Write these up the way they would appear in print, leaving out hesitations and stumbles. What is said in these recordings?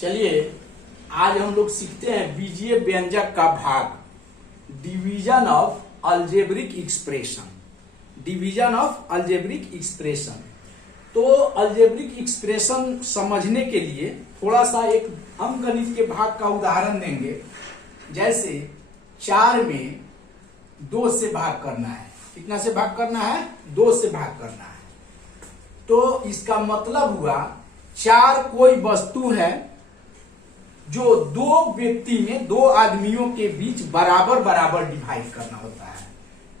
चलिए आज हम लोग सीखते हैं बीजीय व्यंजक का भाग, division of algebraic expression. Division of algebraic expression. तो अलजेब्रिक एक्सप्रेशन समझने के लिए थोड़ा सा एक अंकगणित के भाग का उदाहरण देंगे। जैसे 4 में 2 से भाग करना है। कितना से भाग करना है? 2 से भाग करना है। तो इसका मतलब हुआ 4 कोई वस्तु है जो 2 व्यक्ति में 2 आदमियों के बीच बराबर बराबर डिवाइड करना होता है।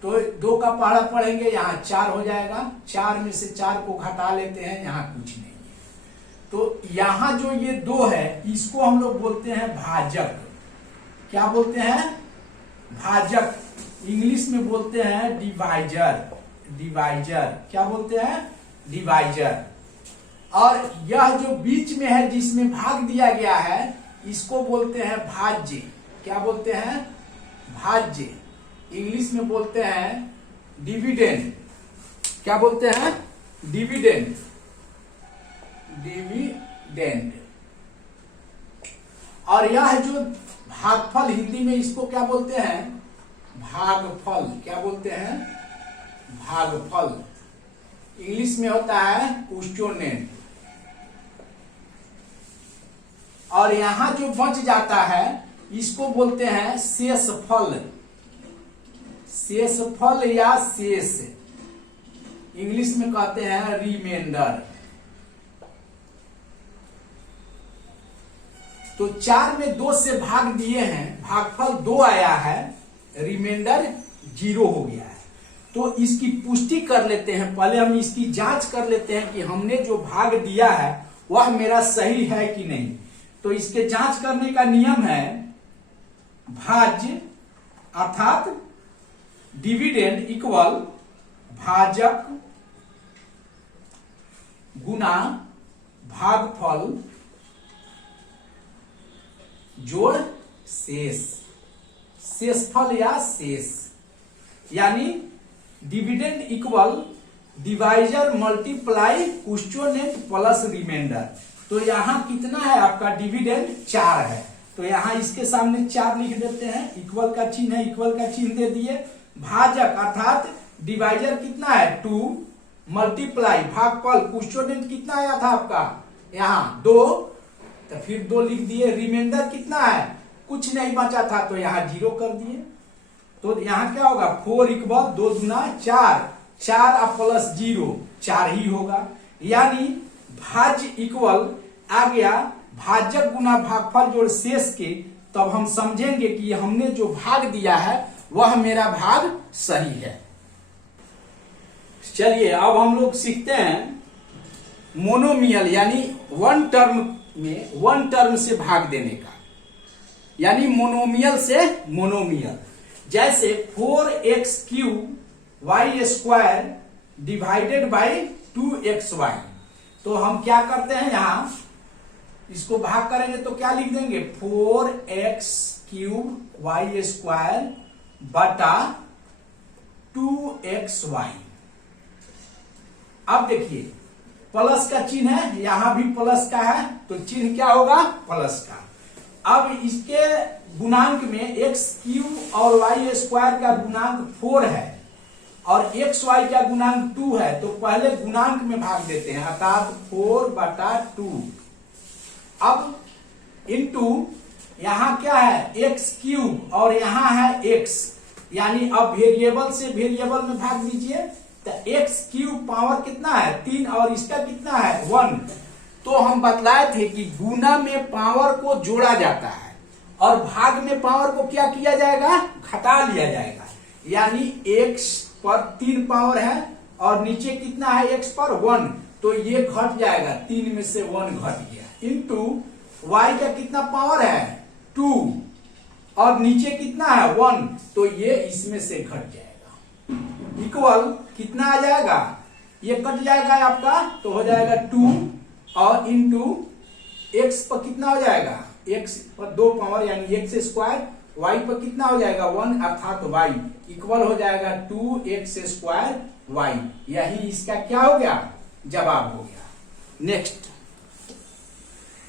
तो 2 का पहाड़ा पढ़ेंगे, यहाँ 4 हो जाएगा। 4 में से 4 को घटा लेते हैं, यहाँ कुछ नहीं है। तो यहाँ जो ये 2 है इसको हम लोग बोलते हैं भाजक। क्या बोलते हैं? भाजक। इंग्लिश में बोलते हैं डिवाइजर। डिवाइजर क्या बोलते हैं? डिवाइजर। और यह जो बीच में है जिसमें भाग दिया गया है इसको बोलते हैं भाज्य। क्या बोलते हैं? भाज्य। इंग्लिश में बोलते हैं डिविडेंड। क्या बोलते हैं? डिविडेंड। डिविडेंड। और यह जो भागफल, हिंदी में इसको क्या बोलते हैं? भागफल। क्या बोलते हैं? भागफल। इंग्लिश में होता है क्वोटिएंट। और यहां जो बच जाता है इसको बोलते हैं शेषफल। शेषफल या शेष, इंग्लिश में कहते हैं रिमेंडर। तो 4 में 2 से भाग दिए हैं, भागफल 2 आया है, रिमाइंडर 0 हो गया है। तो इसकी पुष्टि कर लेते हैं। पहले हम इसकी जांच कर लेते हैं कि हमने जो भाग दिया है वह मेरा सही है कि नहीं। तो इसके जांच करने का नियम है भाज्य अर्थात डिविडेंड इक्वल भाजक गुना भागफल जोड़ शेष। शेषफल या शेष, यानी dividend equal divisor multiply quotient plus remainder. तो यहां कितना है आपका? डिविडेंड 4 है। तो यहां इसके सामने 4 लिख देते हैं। इक्वल का चिन्ह है, इक्वल का चिन्ह दे दिए। भाजक अर्थात डिवाइजर कितना है? 2 मल्टीप्लाई भागफल क्वोटिएंट कितना आया था आपका? यहाँ 2, तो फिर 2 लिख दिए। रिमाइंडर कितना है? कुछ नहीं बचा था तो यहाँ 0 कर दिए। तो यहाँ क्या होगा? 4 इक्वल 2 गुना 4, 4 प्लस 0 4 ही होगा। यानी भाज्य इक्वल आ गया भाजक गुना भागफल जोड़ शेष के। तब हम समझेंगे कि हमने जो भाग दिया है वह मेरा भाग सही है। चलिए अब हम लोग सीखते हैं मोनोमियल, यानी 1 टर्म में 1 टर्म से भाग देने का, यानी मोनोमियल से मोनोमियल। जैसे 4x³ y² divided by 2xy। तो हम क्या करते हैं, यहां इसको भाग करेंगे तो क्या लिख देंगे? 4x³ y² बटा 2xy। अब देखिए प्लस का चिन्ह है, यहां भी प्लस का है, तो चिन्ह क्या होगा? प्लस का। अब इसके गुणांक में x³ और y² का गुणांक 4 है और xy का गुणांक 2 है। तो पहले गुणांक में भाग देते हैं, अर्थात 4 बटा 2। अब इंटू यहां क्या है? x³ और यहां है x, यानी अब वेरिएबल से वेरिएबल में भाग दीजिए। तो x³ पावर कितना है? 3 और इसका कितना है? 1। तो हम बतलाए थे कि गुना में पावर को जोड़ा जाता है और भाग में पावर को क्या किया जाएगा? घटा लिया जाएगा। यानी x पर 3 पावर है और नीचे कितना है? x पर 1, तो ये घट जाएगा। 3 में से 1 घट गया। इंटू y का कितना पावर है? 2 और नीचे कितना है? 1, तो ये इसमें से घट जाएगा। इक्वल कितना आ जाएगा? ये कट जाएगा आपका, तो हो जाएगा 2 और इंटू x पर कितना हो जाएगा? x पर 2 पावर यानी x²। y पर कितना हो जाएगा? 1 अर्थात y इक्वल हो जाएगा 2x² y। यही इसका क्या हो गया? जवाब हो गया। नेक्स्ट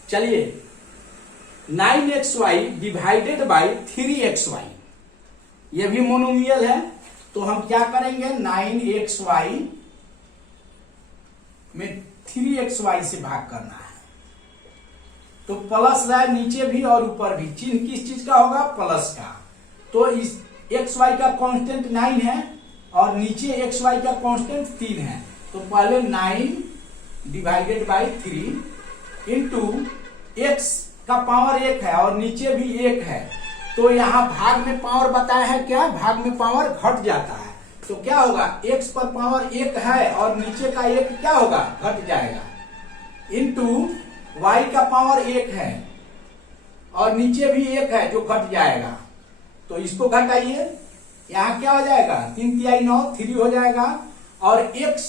चलिए 9xy डिवाइडेड बाई 3xy, ये भी मोनोमियल है। तो हम क्या करेंगे, 9xy में 3xy से भाग करना है, तो प्लस है नीचे भी और ऊपर भी। चिन्ह किस चीज का होगा, प्लस का। तो इस xy का कांस्टेंट 9 है और नीचे xy का कांस्टेंट 3 है। तो पहले 9 डिवाइडेड बाई 3 इंटू x का पावर 1 है और नीचे भी 1 है। तो यहाँ भाग में पावर बताया है क्या, भाग में पावर घट जाता है। तो क्या होगा, x पर पावर 1 है और नीचे का 1 क्या होगा, घट जाएगा, इंटू y का पावर 1 है और नीचे भी 1 है जो घट जाएगा। तो इसको घटाइए, यहाँ क्या हो जाएगा, 3 तिहाई 9, 3 हो जाएगा। और x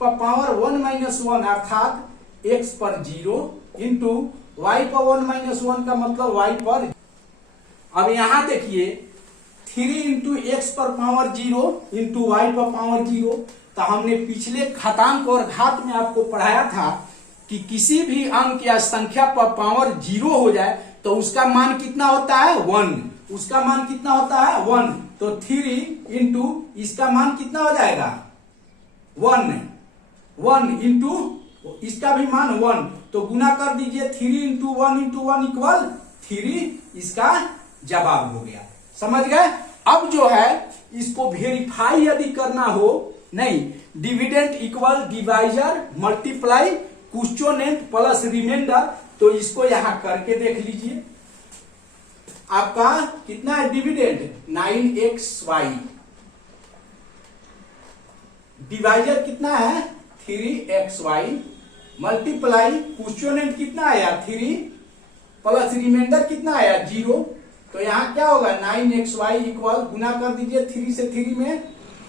पर पावर 1 माइनस 1 अर्थात x पर 0 इंटू y पर 1 माइनस 1 का मतलब y पर। अब यहां देखिए 3 इंटू एक्स पर पावर 0 इंटू वाई पर पावर 0। तो हमने पिछले घातांक और घात में आपको पढ़ाया था कि किसी भी अंक या संख्या पर पावर 0 हो जाए तो उसका मान कितना होता है, 1। उसका मान कितना होता है, 1। तो 3 इंटू इसका मान कितना हो जाएगा, 1 इंटू इसका भी मान 1। तो गुना कर दीजिए, 3 इंटू 1 इंटू 1 इक्वल 3, इसका जवाब हो गया। समझ गए। अब जो है इसको वेरीफाई यदि करना हो, नहीं, dividend equal divisor multiply quotient plus remainder, तो इसको यहां करके देख लीजिए। आपका कितना है डिविडेंड, 9xy, डिवाइजर कितना है 3xy, मल्टीप्लाई क्वोशिएंट कितना आया 3 प्लस रिमाइंडर कितना आया 0। तो यहाँ क्या होगा, 9xy इक्वल, गुना कर दीजिए 3 से 3 में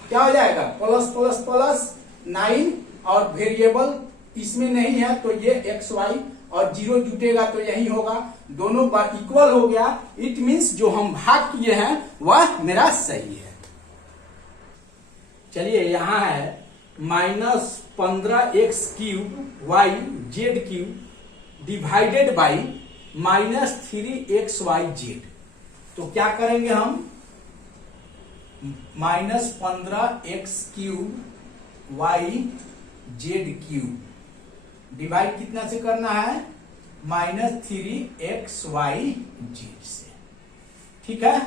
क्या हो जाएगा, प्लस प्लस प्लस 9, और वेरिएबल इसमें नहीं है तो ये xy और 0 जुटेगा तो यही होगा, दोनों बार इक्वल हो गया। इट मींस जो हम भाग किए हैं वह मेरा सही है। चलिए यहां है -15x³ y z³ divided by -3xyz। तो क्या करेंगे हम, -15x³ y z³ डिवाइड कितना से करना है, -3xyz से। ठीक है।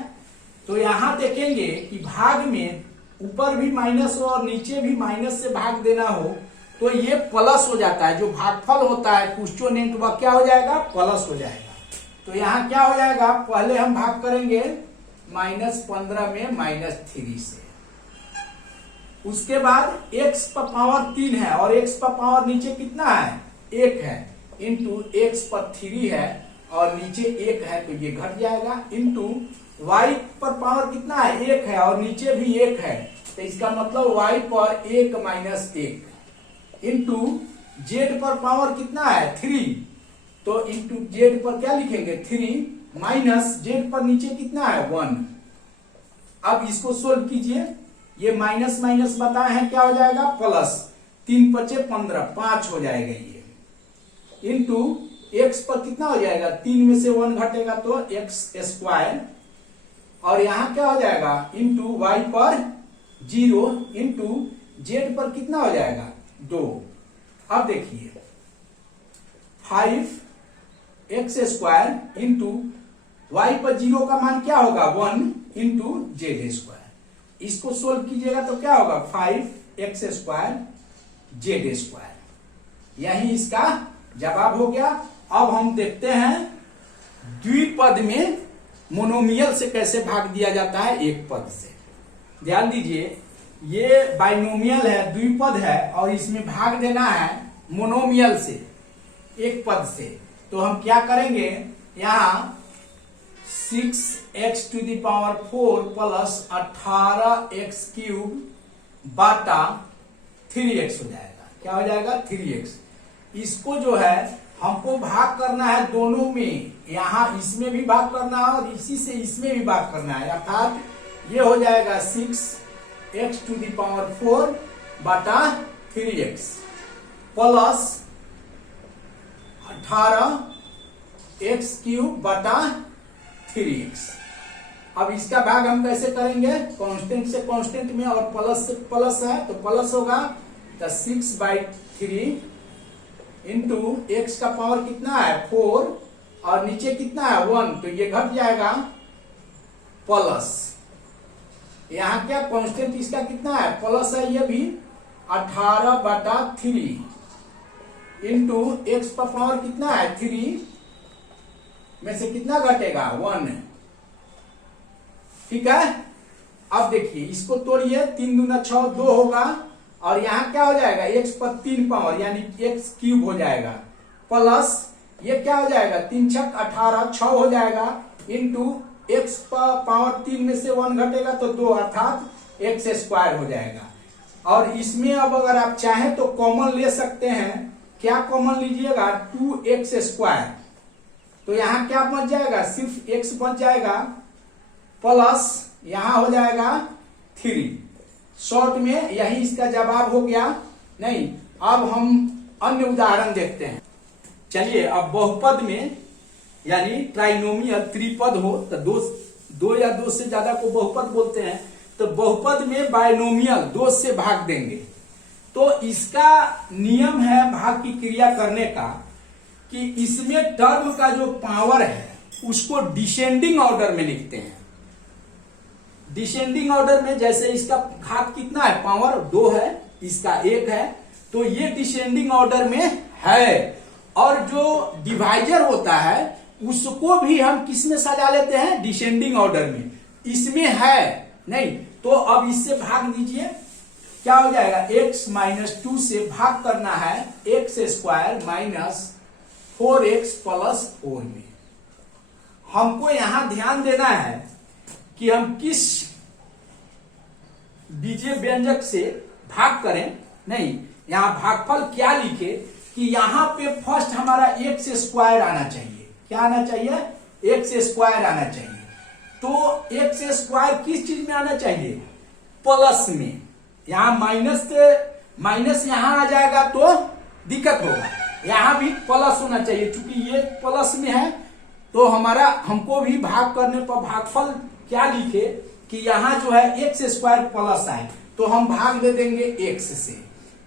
तो यहां देखेंगे कि भाग में ऊपर भी माइनस हो और नीचे भी माइनस से भाग देना हो तो ये प्लस हो जाता है। जो भागफल होता है क्वोशिएंट वह क्या हो जाएगा, प्लस हो जाएगा। तो यहाँ क्या हो जाएगा, पहले हम भाग करेंगे -15 में -3 से, उसके बाद x पर पावर 3 है और x पर पावर नीचे कितना है, 1 है, इंटू x पर 3 है और नीचे 1 है तो ये घट जाएगा, इंटू y पर पावर कितना है, 1 है और नीचे भी 1 है तो इसका मतलब y पर 1 माइनस 1, इंटू z पर पावर कितना है 3, तो इंटू z पर क्या लिखेंगे 3 माइनस z पर नीचे कितना है 1। अब इसको सोल्व कीजिए, ये माइनस माइनस बताए हैं क्या हो जाएगा, प्लस, 3 × 5 = 15, 5 हो जाएगा ये, इंटू x पर कितना हो जाएगा, 3 में से 1 घटेगा तो x², और यहां क्या हो जाएगा, इंटू y पर 0 इंटू z पर कितना हो जाएगा 2। अब देखिए 5x² इंटू y पर 0 का मान क्या होगा 1 इंटू z²। इसको सोल्व कीजिएगा तो क्या होगा 5x² z², यही इसका जवाब हो गया। अब हम देखते हैं द्विपद में मोनोमियल से कैसे भाग दिया जाता है एक पद से। ध्यान दीजिए, ये बाइनोमियल है, द्विपद है और इसमें भाग देना है मोनोमियल से, एक पद से। तो हम क्या करेंगे, यहां 6x⁴ प्लस 18x³ बाटा 3x हो जाएगा। क्या हो जाएगा 3x। इसको जो है हमको भाग करना है दोनों में, यहां इसमें भी भाग करना है और इसी से इसमें भी भाग करना है, अर्थात ये हो जाएगा 6x⁴ बाटा 3x प्लस एक्स क्यूब बटा 3x। अब इसका भाग हम कैसे करेंगे, कांस्टेंट से कांस्टेंट में और प्लस से प्लस है तो प्लस होगा, तो 6/3 इंटू एक्स का पावर कितना है 4 और नीचे कितना है 1, तो ये घट जाएगा प्लस, यहाँ क्या कांस्टेंट इसका कितना है प्लस है, ये भी 18/3 इंटू एक्स का पावर कितना है 3 में से कितना घटेगा 1, ठीक है। अब देखिए इसको तोड़िए, 3 दूना 6 2 होगा और यहाँ क्या हो जाएगा x पर 3 पावर यानी x क्यूब हो जाएगा, प्लस ये क्या हो जाएगा 3 छक 18 6 हो जाएगा इंटू x पर पावर 3 में से 1 घटेगा तो 2 अर्थात x स्क्वायर हो जाएगा। और इसमें अब अगर आप चाहें तो कॉमन ले सकते हैं, क्या कॉमन लीजिएगा 2x स्क्वायर, तो यहाँ क्या बच जाएगा सिर्फ x बच जाएगा प्लस यहां हो जाएगा 3, शॉर्ट में यही इसका जवाब हो गया। नहीं, अब हम अन्य उदाहरण देखते हैं। चलिए अब बहुपद में यानी ट्राइनोमियल त्रिपद हो तो दो या दो से ज्यादा को बहुपद बोलते हैं, तो बहुपद में बायनोमियल 2 से भाग देंगे। तो इसका नियम है भाग की क्रिया करने का कि इसमें टर्म का जो पावर है उसको डिसेंडिंग ऑर्डर में लिखते हैं। डिसेंडिंग ऑर्डर में जैसे इसका घात कितना है पावर 2 है, इसका 1 है, तो ये डिसेंडिंग ऑर्डर में है। और जो डिवाइजर होता है उसको भी हम किस में सजा लेते हैं डिसेंडिंग ऑर्डर में, इसमें है नहीं, तो अब इससे भाग दीजिए, क्या हो जाएगा x-2 से भाग करना है x² माइनस 4x प्लस 4 में। हमको यहां ध्यान देना है कि हम किस बीजीय व्यंजक से भाग करें, नहीं यहां भागफल क्या लिखे कि यहां पे फर्स्ट हमारा x² आना चाहिए, क्या आना चाहिए x² आना चाहिए। तो x² किस चीज में आना चाहिए प्लस में, यहां माइनस यहां आ जाएगा तो दिक्कत होगा, यहां भी प्लस होना चाहिए, क्योंकि ये प्लस में है तो हमारा हमको भी भाग करने पर भागफल क्या लिखे कि यहां जो है x² प्लस आए तो हम भाग दे देंगे x से,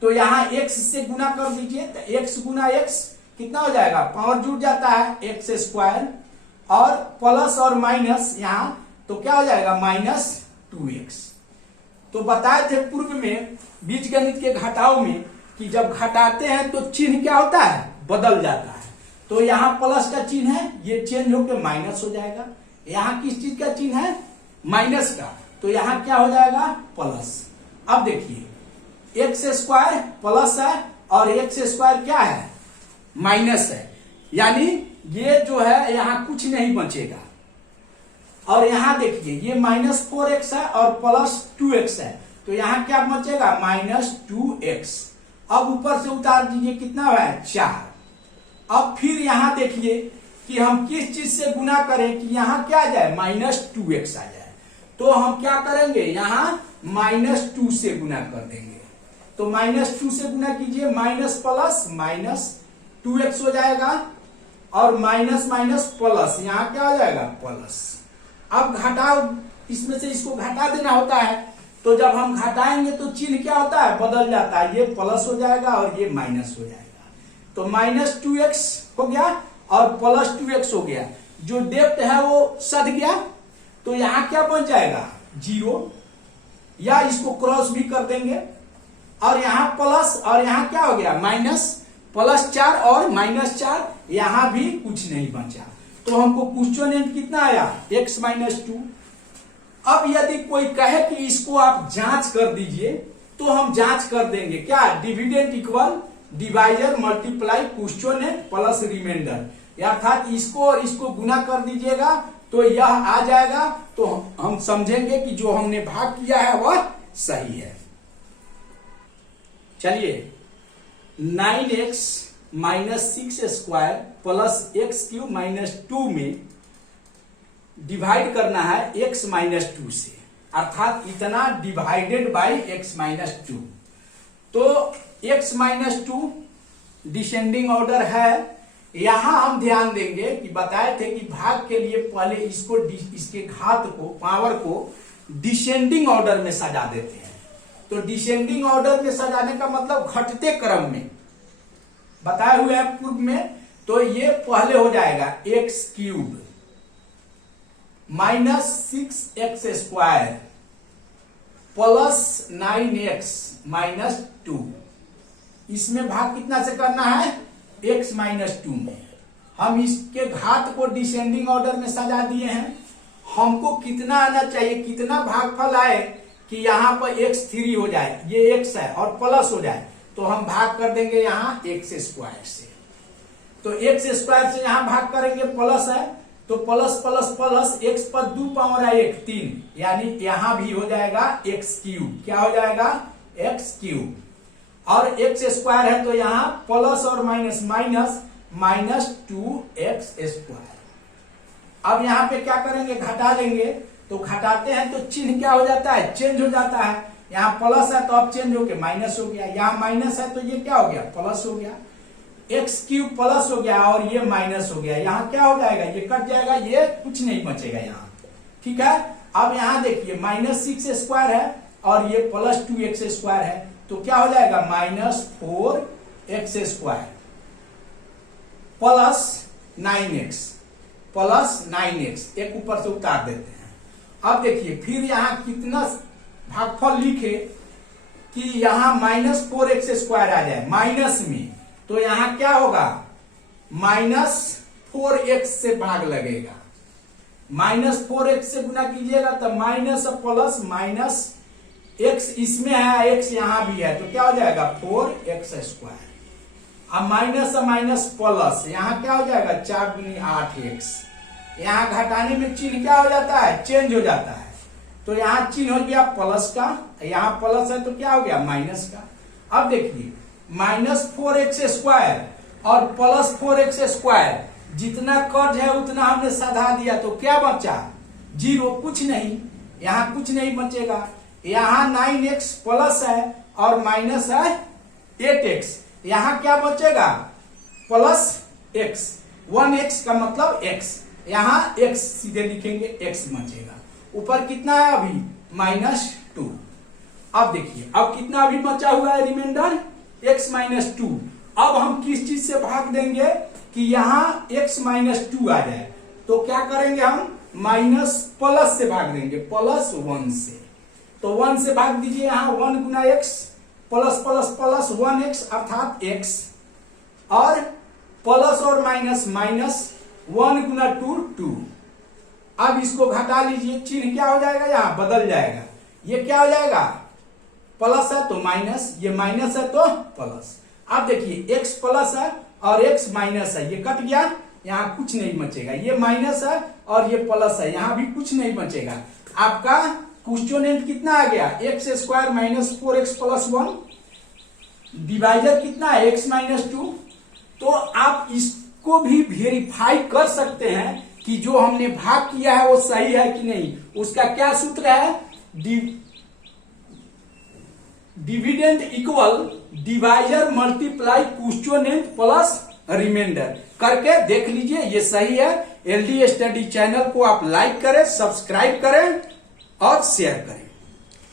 तो यहां x से गुना कर दीजिए, तो x गुना x कितना हो जाएगा पावर जुड़ जाता है x² और प्लस और माइनस यहां तो क्या हो जाएगा -2x। तो बताए थे पूर्व में बीजगणित के घटाव में कि जब घटाते हैं तो चिन्ह क्या होता है बदल जाता है, तो यहाँ प्लस का चिन्ह है ये चेंज होकर माइनस हो जाएगा, यहाँ किस चीज का चिन्ह है माइनस का, तो यहाँ क्या हो जाएगा प्लस। अब देखिए x² प्लस है और x² क्या है माइनस है, यानी ये जो है यहाँ कुछ नहीं बचेगा। और यहाँ देखिए ये -4x है और +2x है, तो यहाँ क्या बचेगा -2x। अब ऊपर से उतार दीजिए कितना है 4। अब फिर यहाँ देखिए कि हम किस चीज से गुना करें कि यहाँ क्या आ जाए -2x आ जाए, तो हम क्या करेंगे यहाँ -2 से गुना कर देंगे, तो -2 से गुना कीजिए माइनस प्लस -2x हो जाएगा और माइनस माइनस प्लस यहाँ क्या हो जाएगा प्लस। अब घटाओ, इसमें से इसको घटा देना होता है, तो जब हम घटाएंगे तो चिन्ह क्या होता है बदल जाता है, ये प्लस हो जाएगा और ये माइनस हो जाएगा, तो -2x हो गया और +2x हो गया, जो डेप्थ है वो सध गया, तो यहाँ क्या बन जाएगा 0, या इसको क्रॉस भी कर देंगे और यहाँ प्लस और यहाँ क्या हो गया माइनस, +4 और -4, यहाँ भी कुछ नहीं बचा, तो हमको क्वेश्चन कितना आया x-2। अब यदि कोई कहे कि इसको आप जांच कर दीजिए तो हम जांच कर देंगे, क्या dividend equal divisor multiply quotient plus remainder, अर्थात इसको और इसको गुना कर दीजिएगा तो यह आ जाएगा, तो हम समझेंगे कि जो हमने भाग किया है वह सही है। चलिए 9x -6² प्लस x³ में डिवाइड करना है x-2 से, अर्थात इतना डिवाइडेड बाय x-2, तो x-2 डिसेंडिंग ऑर्डर है, यहां हम ध्यान देंगे कि बताए थे कि भाग के लिए पहले इसको इसके घात को पावर को डिसेंडिंग ऑर्डर में सजा देते हैं। तो डिसेंडिंग ऑर्डर में सजाने का मतलब घटते क्रम में बताए हुए हैं पूर्व में। तो ये पहले हो जाएगा x cube minus 6x square plus 9x minus 2। इसमें भाग कितना से करना है, x माइनस 2 में। हम इसके घात को डिसेंडिंग ऑर्डर में सजा दिए हैं। हमको कितना आना चाहिए, कितना भागफल आए कि यहां पर x3 हो जाए, ये x है और प्लस हो जाए, तो हम भाग कर देंगे यहां x स्क्वायर से। तो x स्क्वायर से यहां भाग करेंगे, प्लस है तो प्लस प्लस प्लस x पर 2 पावर है 1 3, यानी यहां भी हो जाएगा x क्यूब। क्या हो जाएगा, x क्यूब। और x स्क्वायर है तो यहां प्लस और minus minus minus 2x square. अब यहां पे क्या करेंगे, घटा लेंगे। तो घटाते हैं तो चिन्ह क्या हो जाता है, चेंज हो जाता है। यहाँ प्लस है तो अब चेंज होके माइनस हो गया, यहाँ माइनस है तो ये क्या हो गया, प्लस हो गया। एक्स क्यूब प्लस हो गया और ये माइनस हो गया, यहाँ क्या हो जाएगा, ये कट जाएगा, ये कुछ नहीं बचेगा यहाँ। ठीक है, अब यहाँ देखिए माइनस 6 स्क्वायर है और ये प्लस 2x स्क्वायर है, तो क्या हो जाएगा minus 4x square plus 9x एक ऊपर से उतार देते हैं। अब देखिए फिर यहाँ कितना भागफल लिखे कि यहां माइनस 4x स्क्वायर आ जाए माइनस में, तो यहां क्या होगा, माइनस 4x से भाग लगेगा। माइनस 4x से गुना कीजिएगा तो माइनस प्लस माइनस x इसमें है, x यहां भी है, तो क्या हो जाएगा 4x स्क्वायर। अब माइनस माइनस प्लस यहां क्या हो जाएगा 4 दूनी 8x। यहां घटाने में चिन्ह क्या हो जाता है, चेंज हो जाता है। तो यहां चिन्ह हो गया प्लस का, यहां प्लस है तो क्या हो गया माइनस का। अब देखिए माइनस 4x स्क्वायर और प्लस 4x स्क्वायर, जितना कर्ज है उतना हमने सधा दिया, तो क्या बचा 0, कुछ नहीं, यहां कुछ नहीं बचेगा। यहां 9x प्लस है और माइनस है 8x, यहां क्या बचेगा प्लस x, 1x का मतलब x, यहां x सीधे लिखेंगे, x बचेगा। ऊपर कितना है अभी -2। अब देखिए अब कितना अभी बचा हुआ है रिमाइंडर, x माइनस 2। अब हम किस चीज से भाग देंगे कि यहां x माइनस 2 आ जाए, तो क्या करेंगे हम माइनस प्लस से भाग देंगे, प्लस 1 से। तो 1 से भाग दीजिए, यहां 1 गुना x plus plus plus 1x अर्थात x, और प्लस और माइनस माइनस 1 गुना 2। अब इसको घटा लीजिए, चिन्ह क्या हो जाएगा, यहां बदल जाएगा। ये क्या हो जाएगा, प्लस है तो माइनस, ये माइनस है तो प्लस। अब देखिए x प्लस है और x माइनस है, ये कट गया, यहां कुछ नहीं बचेगा। ये माइनस है और ये प्लस है, यहां भी कुछ नहीं बचेगा। आपका क्वेश्चन कितना आ गया, x square minus 4x plus 1, divisor कितना है x माइनस 2। तो आप इसको भी वेरीफाई कर सकते हैं कि जो हमने भाग किया है वो सही है कि नहीं। उसका क्या सूत्र है, dividend equal divisor multiply quotient plus remainder करके देख लीजिए, ये सही है। एलडी स्टडी चैनल को आप लाइक करें, सब्सक्राइब करें और शेयर करें।